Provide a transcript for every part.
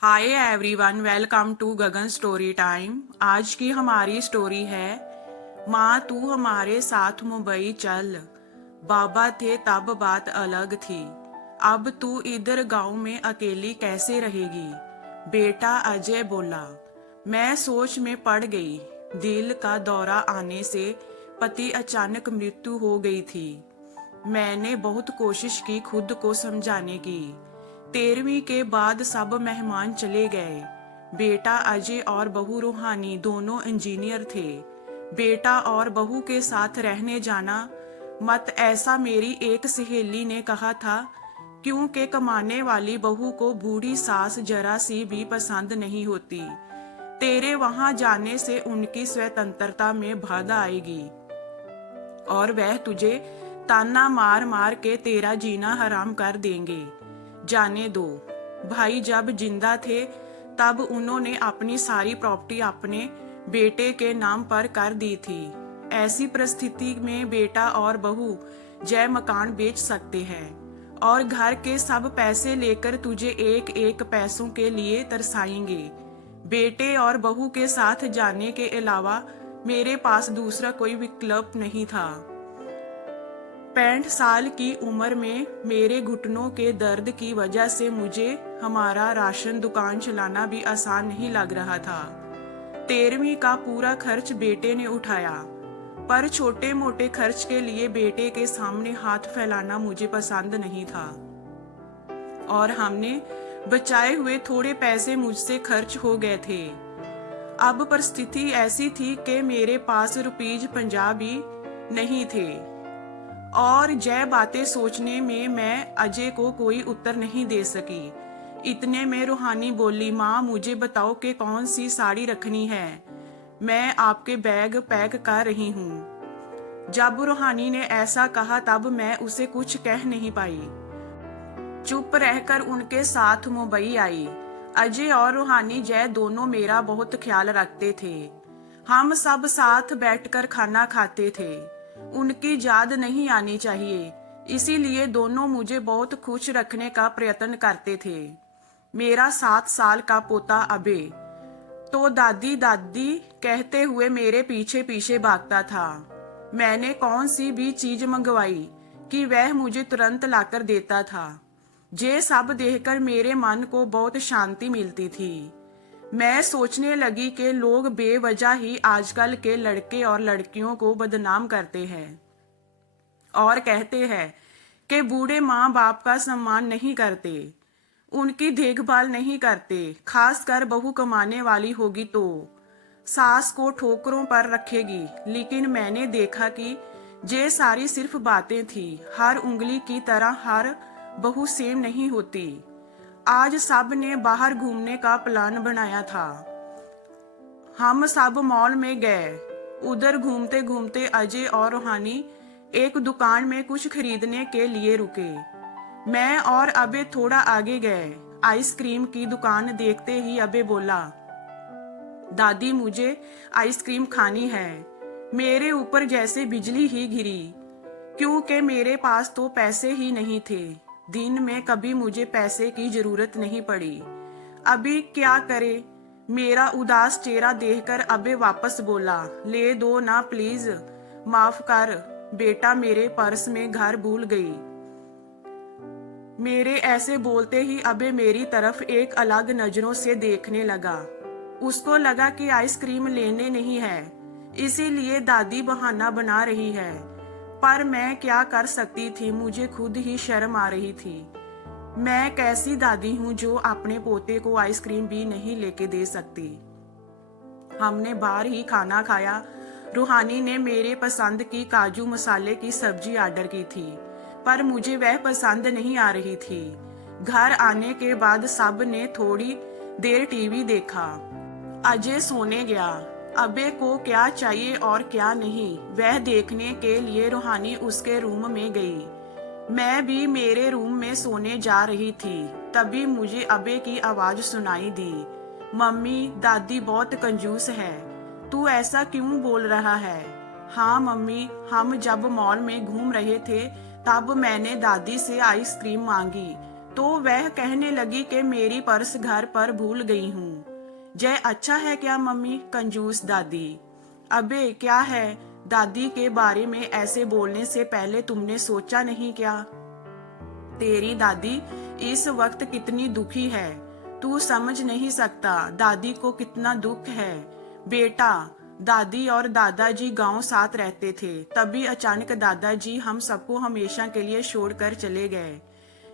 Hi everyone, welcome to Gagan story time. आज की हमारी स्टोरी है माँ तू हमारे साथ मुंबई चल। बाबा थे तब बात अलग थी, अब तू इधर गांव में अकेली कैसे रहेगी। बेटा अजय बोला। मैं सोच में पड़ गई। दिल का दौरा आने से पति अचानक मृत्यु हो गई थी। मैंने बहुत कोशिश की खुद को समझाने की। 13वीं के बाद सब मेहमान चले गए। बेटा अजय और बहू रूहानी दोनों इंजीनियर थे। बेटा और बहू के साथ रहने जाना मत, ऐसा मेरी एक सहेली ने कहा था, क्योंकि कमाने वाली बहू को बूढ़ी सास जरा सी भी पसंद नहीं होती। तेरे वहां जाने से उनकी स्वतंत्रता में बाधा आएगी और वह तुझे ताना मार मार के तेरा जीना हराम कर देंगे। जाने दो। भाई जब जिंदा थे तब उन्होंने अपनी सारी प्रॉपर्टी अपने बेटे के नाम पर कर दी थी। ऐसी परिस्थिति में बेटा और बहू जय मकान बेच सकते हैं और घर के सब पैसे लेकर तुझे एक एक पैसों के लिए तरसाएंगे। बेटे और बहू के साथ जाने के अलावा मेरे पास दूसरा कोई विकल्प नहीं था। 65 साल की उम्र में मेरे घुटनों के दर्द की वजह से मुझे हमारा राशन दुकान चलाना भी आसान नहीं लग रहा था। 13वीं का पूरा खर्च बेटे ने उठाया, पर छोटे मोटे खर्च के लिए बेटे के सामने हाथ फैलाना मुझे पसंद नहीं था और हमने बचाए हुए थोड़े पैसे मुझसे खर्च हो गए थे। अब परिस्थिति ऐसी थी कि मेरे पास ₹50 भी नहीं थे और जय बातें सोचने में मैं अजय को कोई उत्तर नहीं दे सकी। इतने में रूहानी बोली, माँ मुझे बताओ कि कौन सी साड़ी रखनी है, मैं आपके बैग पैक कर रही हूँ। जब रूहानी ने ऐसा कहा तब मैं उसे कुछ कह नहीं पाई। चुप रहकर उनके साथ मुंबई आई। अजय और रूहानी जय दोनों मेरा बहुत ख्याल रखते थे। हम सब साथ बैठकर खाना खाते थे। उनकी याद नहीं आनी चाहिए, इसीलिए दोनों मुझे बहुत खुश रखने का प्रयत्न करते थे। मेरा 7 साल का पोता अबे तो दादी दादी कहते हुए मेरे पीछे पीछे भागता था। मैंने कौन सी भी चीज मंगवाई कि वह मुझे तुरंत लाकर देता था। ये सब देखकर मेरे मन को बहुत शांति मिलती थी। मैं सोचने लगी कि लोग बेवजह ही आजकल के लड़के और लड़कियों को बदनाम करते हैं और कहते हैं कि बूढ़े माँ बाप का सम्मान नहीं करते, उनकी देखभाल नहीं करते, खासकर बहू कमाने वाली होगी तो सास को ठोकरों पर रखेगी। लेकिन मैंने देखा कि ये सारी सिर्फ बातें थी। हर उंगली की तरह हर बहू सेम नहीं होती। आज सब ने बाहर घूमने का प्लान बनाया था। हम सब मॉल में गए। उधर घूमते घूमते अजय और रूहानी एक दुकान में कुछ खरीदने के लिए रुके। मैं और अबे थोड़ा आगे गए। आइसक्रीम की दुकान देखते ही अबे बोला, दादी मुझे आइसक्रीम खानी है। मेरे ऊपर जैसे बिजली ही गिरी, क्योंकि मेरे पास तो पैसे ही नहीं थे। दिन में कभी मुझे पैसे की जरूरत नहीं पड़ी। अभी क्या करे। मेरा उदास चेहरा देखकर अबे वापस बोला, ले दो ना प्लीज, माफ कर बेटा, मेरे पर्स में घर भूल गई। मेरे ऐसे बोलते ही अबे मेरी तरफ एक अलग नजरों से देखने लगा। उसको लगा कि आइसक्रीम लेने नहीं है, इसीलिए दादी बहाना बना रही है। पर मैं क्या कर सकती थी, मुझे खुद ही शर्म आ रही थी। मैं कैसी दादी हूँ जो अपने पोते को आइसक्रीम भी नहीं लेके दे सकती। हमने बाहर ही खाना खाया। रूहानी ने मेरे पसंद की काजू मसाले की सब्जी ऑर्डर की थी, पर मुझे वह पसंद नहीं आ रही थी। घर आने के बाद सब ने थोड़ी देर टीवी देखा। अजय सोने गया। अबे को क्या चाहिए और क्या नहीं, वह देखने के लिए रूहानी उसके रूम में गई। मैं भी मेरे रूम में सोने जा रही थी, तभी मुझे अबे की आवाज सुनाई दी, मम्मी दादी बहुत कंजूस है, तू ऐसा क्यों बोल रहा है। हाँ मम्मी, हम जब मॉल में घूम रहे थे तब मैंने दादी से आइसक्रीम मांगी, तो वह कहने लगी कि मेरी पर्स घर पर भूल गई हूँ। जय अच्छा है क्या मम्मी? कंजूस दादी। अबे क्या है, दादी के बारे में ऐसे बोलने से पहले तुमने सोचा नहीं क्या? तेरी दादी इस वक्त कितनी दुखी है, तू समझ नहीं सकता दादी को कितना दुख है। बेटा, दादी और दादाजी गांव साथ रहते थे, तभी अचानक दादाजी हम सबको हमेशा के लिए छोड़कर चले गए।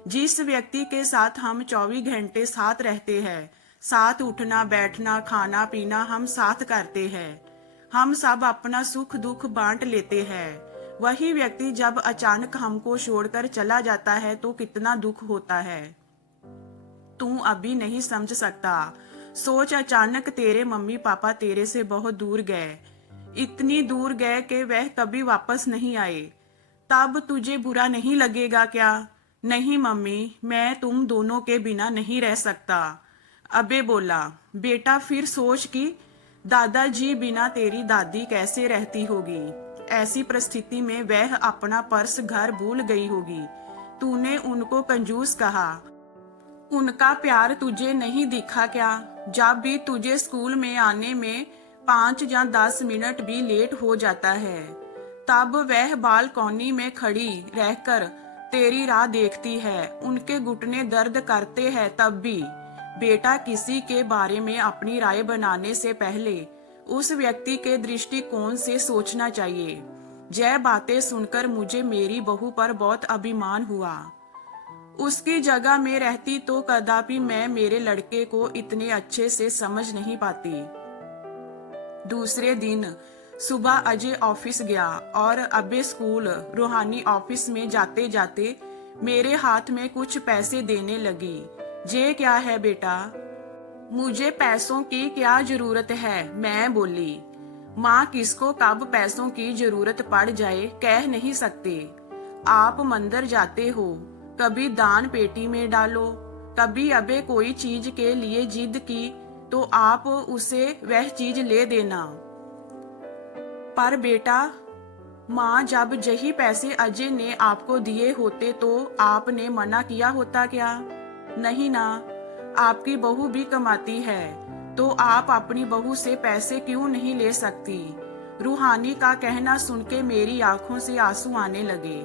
जिस व्यक्ति के साथ हम 24 घंटे साथ रहते हैं, साथ उठना बैठना खाना पीना हम साथ करते हैं, हम सब अपना सुख दुख बांट लेते हैं, वही व्यक्ति जब अचानक हमको छोड़कर चला जाता है तो कितना दुख होता है। तू अभी नहीं समझ सकता। सोच, अचानक तेरे मम्मी पापा तेरे से बहुत दूर गए, इतनी दूर गए कि वह कभी वापस नहीं आए, तब तुझे बुरा नहीं लगेगा क्या? नहीं मम्मी, मैं तुम दोनों के बिना नहीं रह सकता। अबे बोला, बेटा फिर सोच कि दादाजी बिना तेरी दादी कैसे रहती होगी। ऐसी परिस्थिति में वह अपना पर्स घर भूल गई होगी। तूने उनको कंजूस कहा, उनका प्यार तुझे नहीं दिखा क्या? जब भी तुझे स्कूल में आने में 5 या 10 मिनट भी लेट हो जाता है, तब वह बालकनी में खड़ी रहकर तेरी राह देखती है, उनके घुटने दर्द करते हैं तब भी। बेटा, किसी के बारे में अपनी राय बनाने से पहले उस व्यक्ति के दृष्टिकोण से सोचना चाहिए। यह बातें सुनकर मुझे मेरी बहू पर बहुत अभिमान हुआ। उसकी जगह में रहती तो कदापि मैं मेरे लड़के को इतने अच्छे से समझ नहीं पाती। दूसरे दिन सुबह अजय ऑफिस गया और अबे स्कूल। रूहानी ऑफिस में जाते जाते मेरे हाथ में कुछ पैसे देने लगी। ये क्या है बेटा? मुझे पैसों की क्या जरूरत है? मैं बोली। माँ, किसको कब पैसों की जरूरत पड़ जाए कह नहीं सकते। आप मंदिर जाते हो, कभी दान पेटी में डालो, कभी अबे कोई चीज के लिए जिद की तो आप उसे वह चीज ले देना। पर बेटा, माँ, जब यही पैसे अजय ने आपको दिए होते तो आपने मना किया होता क्या? नहीं ना, आपकी बहू भी कमाती है, तो आप अपनी बहू से पैसे क्यों नहीं ले सकती? रूहानी का कहना सुन के मेरी आंखों से आंसू आने लगे।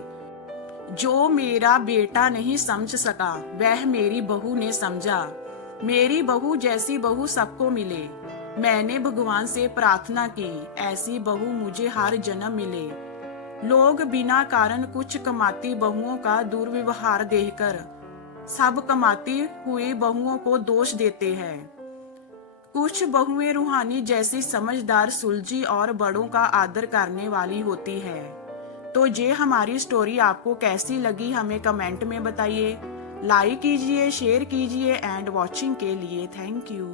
जो मेरा बेटा नहीं समझ सका, वह मेरी बहू ने समझा। मेरी बहू जैसी बहू सबको मिले। मैंने भगवान से प्रार्थना की, ऐसी बहू मुझे हर जन्म मिले। लोग बिना कारण कुछ कमाती बहुओं का दुर्व्यवहार देखकर सब कमाती हुई बहुओं को दोष देते हैं। कुछ बहुएं रूहानी जैसी समझदार, सुलझी और बड़ों का आदर करने वाली होती है। तो ये हमारी स्टोरी आपको कैसी लगी हमें कमेंट में बताइए। लाइक कीजिए, शेयर कीजिए एंड वॉचिंग के लिए थैंक यू।